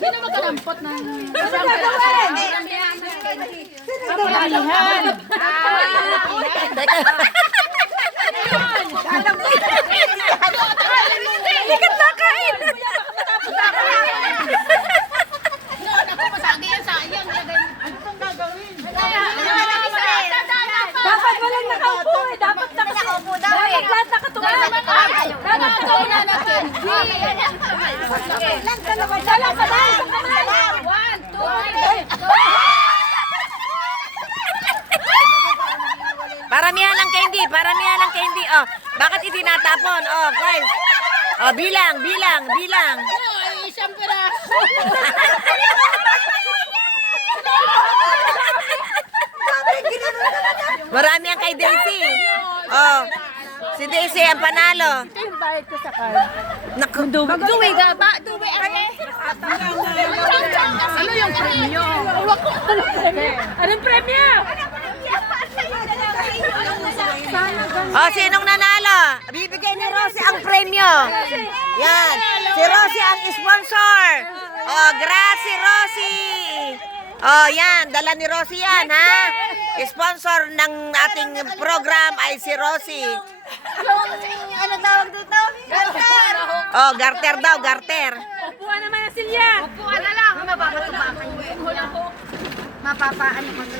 Sino magkalampot na? Ano gagawin? Kapalihan. Hindi ka takain. Ako masagi yan, sayang. Ano pang gagawin? Dapat walang nakaupo eh. Dapat nakaupo daw eh. Dapat lahat nakatunga. Dapat nakauna natin. Lang dalawa. Dalawa pa tayo sa kamay. 1, 2, 3. Paramihan ng candy, paramihan ng candy. Oh, bakit itinatapon? Oh, guys. Oh, bilang. Ay, isang piraso. Marami ang kay Daisy. Oh, si Daisy ang panalo. Ito yung bayad ko sa card. Naku, Magduwi ka ba? Duwi ate. Ano yung premyo? Anong premyo? oh, sinong nanalo? Bibigay ni Rosie ang premyo. Yan, si Rosie ang sponsor. Oh, grazie Rosie. Oh, yan, dala ni Rosie yan, ha? Sponsor ng ating program ay si Rosie. Ano tawag dito? Garter! Oh, garter daw, garter. Upuan naman na Silya. Upuan na lang. Mapapatumakan. Mapapaano ko sa